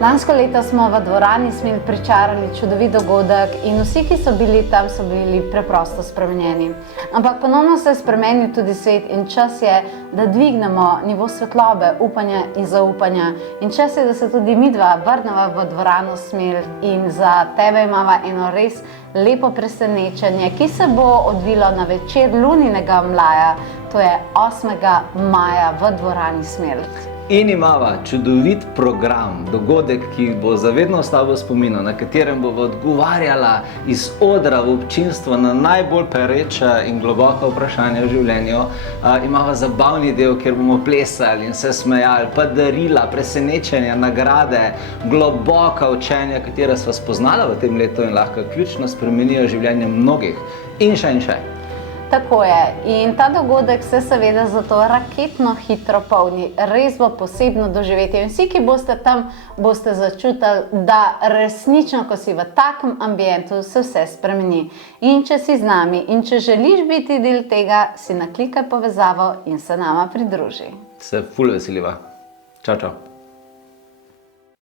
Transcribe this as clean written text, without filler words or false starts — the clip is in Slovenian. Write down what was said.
Lansko leto smo v dvorani Smil pričarali čudovit dogodek in vsi, ki so bili tam, so bili preprosto spremenjeni. Ampak ponovno se je spremenil tudi svet in čas je, da dvignemo nivo svetlobe, upanja in zaupanja. In čas je, da se tudi midva vrneva v dvorano Smil in za tebe imava eno res lepo presenečenje, ki se bo odvilo na večer luninega mlaja, to je 8. maja v dvorani Smil. In imava čudovit program, dogodek, ki bo zavedno ostal v spominu, na katerem bo odgovarjala iz odra v občinstvo na najbolj pereča in globoka vprašanja v življenju. Imava zabavni del, kjer bomo plesali in se smejali, pa darila, presenečenja, nagrade, globoka učenja, katera sva spoznala v tem letu in lahko ključno spremenijo življenje mnogih. In še in še. Tako je. In ta dogodek se seveda zato raketno hitro polni. Res bo posebno doživetje. In vsi, ki boste tam, boste začutili, da resnično, ko si v takem ambientu, se vse spremeni. In če si z nami in če želiš biti del tega, si naklikaj povezavo in se nama pridruži. Se ful veseliva. Čau, čau.